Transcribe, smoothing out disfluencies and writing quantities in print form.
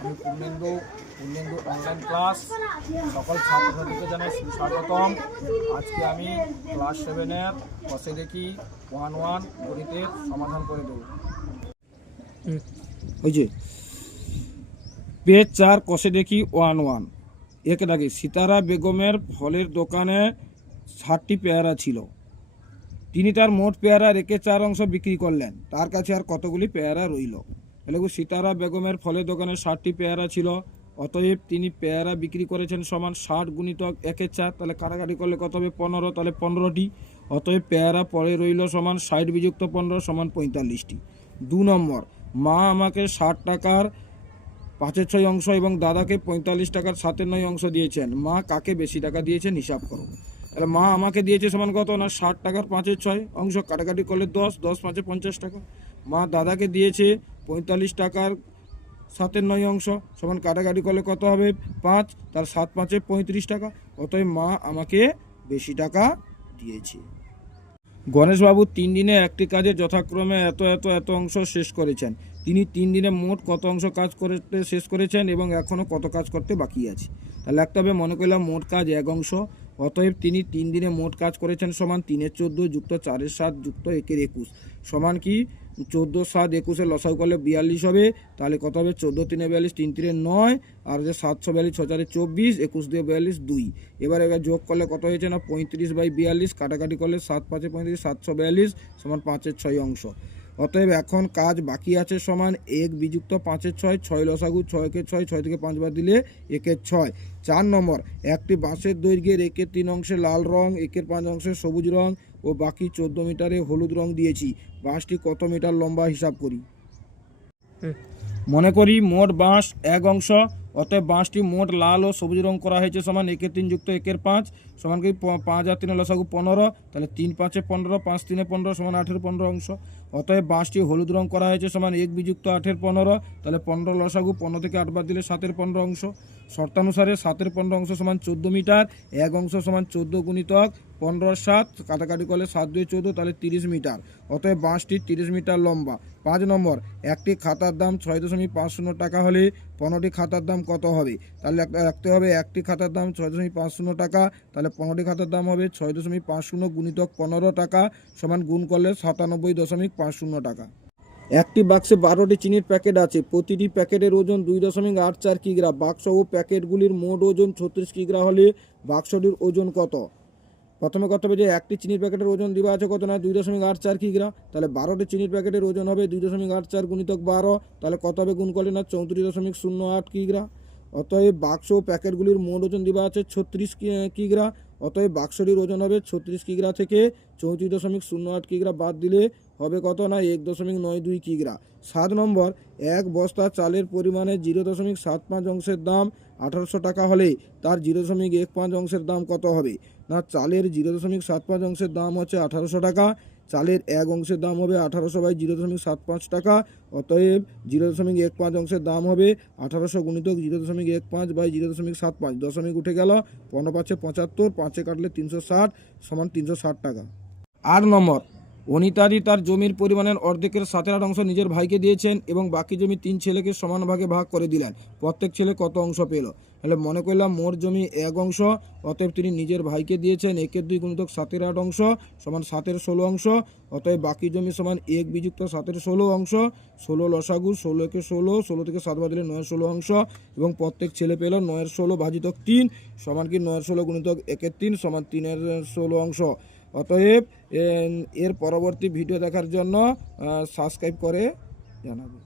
আমি Purnendu online class সকল ছাত্রছাত্রীকে জানাই সুস্বাগতম। আজকে আমি ক্লাস 7-এর কষে দেখি 1-1 গণিতের সমাধান করে দেব। ওই যে পেজ 4 কষে দেখি 1-1 একে দাগে সিতারা বেগমের ফলের দোকানে 60টি পেয়ারা ছিল। তিনি তার মোট পেয়ারা রেখে 4 অংশ বিক্রি করলেন। তার কাছে আর কতগুলি পেয়ারা রইল? তাহলে সিতারা বেগমের ফলের দোকানে 60টি পেয়ারা ছিল, অতএব তিনি পেয়ারা বিক্রি করেছেন সমান 60 গুণিতক 1/4। তাহলে কাটাকাটি করলে কত হবে? 15। তাহলে 15টি। অতএব পেয়ারা পরে রইল সমান 60 বিযুক্ত 15 সমান 45টি। 2 নম্বর, মা আমাকে 60 টাকার 5/6 অংশ এবং দাদাকে 45 টাকার 7/9 অংশ দিয়েছেন। মা কাকে বেশি টাকা দিয়েছেন হিসাব করো। তাহলে মা আমাকে দিয়েছে সমান কত না 60 টাকার 5/6 অংশ, কাটাকাটি করলে 10, 10 5 50 টাকা। মা দাদাকে দিয়েছে 45 টাকার 7/9 অংশ সমান কাটাকাটি করলে কত হবে? 5, তার 7 5 35 টাকা। অতএব মা আমাকে বেশি টাকা দিয়েছে। গণেশবাবু 3 দিনে একটি কাজে যথাক্রমে এত এত এত অংশ শেষ করেছেন। তিনি 3 দিনে মোট কত অংশ কাজ করতে শেষ করেছেন এবং এখনও কত কাজ করতে বাকি আছে? তাহলে একটা হবে, মনে করলাম মোট কাজ 1 অংশ, অতএব তিনি 3 দিনে মোট কাজ করেছেন সমান 3 14 যুক্ত 4 7 যুক্ত 1 21 সমান কি 14 7 21 লসাগু করলে 42 হবে। তাহলে কত হবে? 14 3 42, 3 3 9, আর যে 742 6 4 24, 21 2 42 2। এবার যোগ করলে কত হয়েছে না 35/42, কাটাকাটি করলে 7 5 35, 742 সমান 5/6 অংশ। অতএব এখন কাজ বাকি আছে সমান 1 বিযুক্ত 5/6, 6 লসাগু 6 কে 6, 6 থেকে 5 বাদ দিলে 1 এর 6। 4 নম্বর, একটি বাঁশের দৈর্ঘ্যের 1 এর 3 অংশে লাল রং, 1 এর 5 অংশে সবুজ রং ও বাকি 14 মিটারে হলুদ রং দিয়েছি। বাঁশটি কত মিটার লম্বা হিসাব করি। মনে করি মোট বাঁশ 1 অংশ, অতএব বাঁশটি মোট লাল ও সবুজ রং করা হয়েছে সমান 1 এর 3 যুক্ত 1 এর 5 সমান কি 5 আর 3 লসাগু 15। তাহলে 3 5 15, 5 3 15 সমান 8 এর 15 অংশ। অতএব বাঁশটি হলুদ রং করা হয়েছে সমান 1 বিযুক্ত 8 এর 15। তাহলে 15 লসাগু 15 থেকে 8 বাদ দিলে 7 এর 15 অংশ। শর্তানুসারে 7 এর 15 অংশ সমান 14 মিটার। 1 অংশ সমান 14 গুণিতক 15 7, কাটাকাটি করলে 7 2 14, তাহলে 30 মিটার। অতএব বাঁশটি 30 মিটার লম্বা। 5 নম্বর, একটি খাতার দাম 6.50 টাকা হলে 15টি খাতার দাম কত হবে? তাহলে রাখতে হবে একটি খাতার দাম 6.50 টাকা, তাহলে 15টি খাতার দাম হবে 6.50 গুণিতক 15 টাকা সমান গুণ করলে 97.50 টাকা। একটি বাক্সে 12টি চিনির প্যাকেট আছে। প্রতিটি প্যাকেটের ওজন 2.84 কিগ্রা। বাক্স ও প্যাকেটগুলির মোট ওজন 36 কিগ্রা হলে বাক্সটির ওজন কত? প্রথমে কত হবে যে একটি চিনির প্যাকেটের ওজন দেওয়া আছে কত না 2.84 কিগ্রা। তাহলে 12টি চিনির প্যাকেটের ওজন হবে 2.84 গুণিতক 12, তাহলে কত হবে গুণ করলে না 34.08 কিগ্রা। অতএব বাক্স ও প্যাকেটগুলির মোট ওজন দেওয়া আছে 36 কিগ্রা। অতএব বাক্সটির ওজন হবে 36 কিগ্রা থেকে 34.08 কিগ্রা বাদ দিলে হবে কত না 1.92 কিগ্রা। 7 নম্বর, এক বস্তা চালের পরিমাণে 0.75 অংশের দাম 1800 টাকা হলে তার 0.15 অংশের দাম কত হবে? না চালের 0.75 অংশের দাম হচ্ছে 1800 টাকা। চালের 1 অংশের দাম হবে 1800/0.75 টাকা। অতএব 0.15 অংশের দাম হবে 1800 গুণিতক 0.15/0.75। দশমিক উঠে গেল, 15 5 75, 5 কাটলে 360 সমান 360 টাকা। 8 নম্বর, অনিতাদি তার জমির পরিমাণের অর্ধেকের 7/8 অংশ নিজের ভাইকে দিয়েছেন এবং বাকি জমি 3 ছেলেকে সমান ভাগে ভাগ করে দিলেন। প্রত্যেক ছেলে কত অংশ পেল? তাহলে মনে করলাম মোট জমি 1 অংশ, অতএব তিনি নিজের ভাইকে দিয়েছেন 1 এর 2 গুণিতক 7/8 অংশ সমান 7 এর 16 অংশ। অতএব বাকি জমি সমান 1 বিযুক্ত 7 এর 16 অংশ। 16 লসাগু 16 কে 16, 16 থেকে 7 বাদ দিলে 9 এর 16 অংশ এবং প্রত্যেক ছেলে পেল 9 এর 16 ভাজিতক 3 সমান কি 9 এর 16 গুণিতক 1 এর 3 সমান 3 এর 16 অংশ। অতএব এর পরবর্তী ভিডিও দেখার জন্য সাবস্ক্রাইব করে জানাবে।